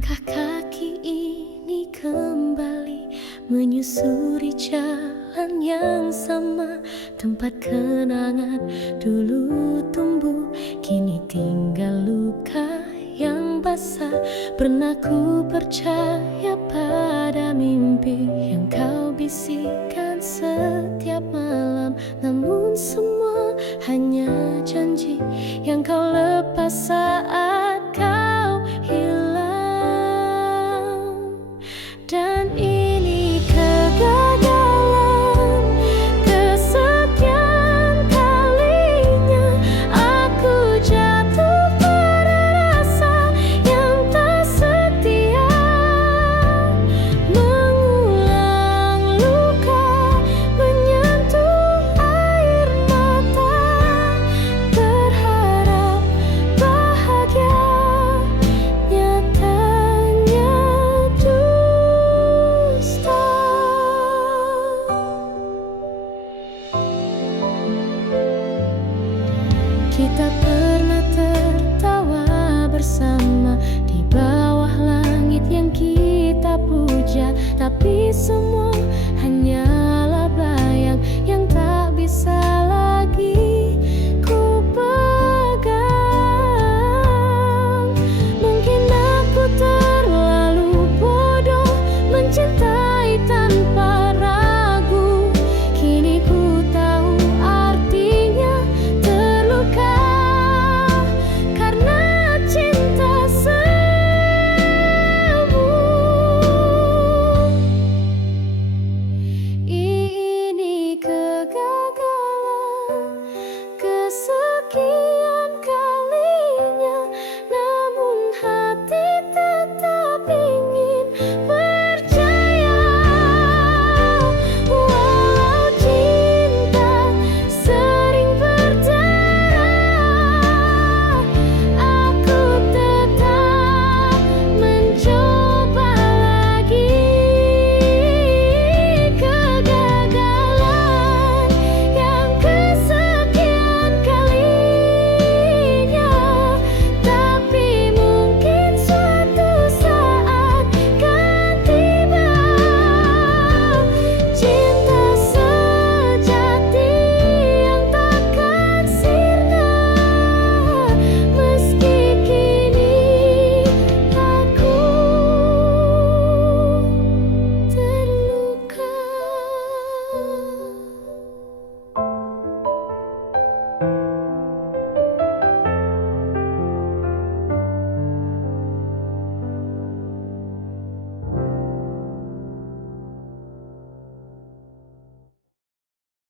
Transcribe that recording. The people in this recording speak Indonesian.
Langkah kaki ini kembali menyusuri jalan yang sama. Tempat kenangan dulu tumbuh, kini tinggal luka yang basah. Pernah ku percaya pada mimpi yang kau bisikkan setiap malam, namun semua hanya janji yang kau lepas saat kau hilang. Dan ini kegagalan kesekian kalinya aku jatuh pada rasa yang tak setia, mengulang luka, menyentuh air mata, berharap bahagia, nyatanya dusta. Kita pernah tertawa bersama di bawah langit yang kita puja, tapi semua hanyalah bayang yang tak bisa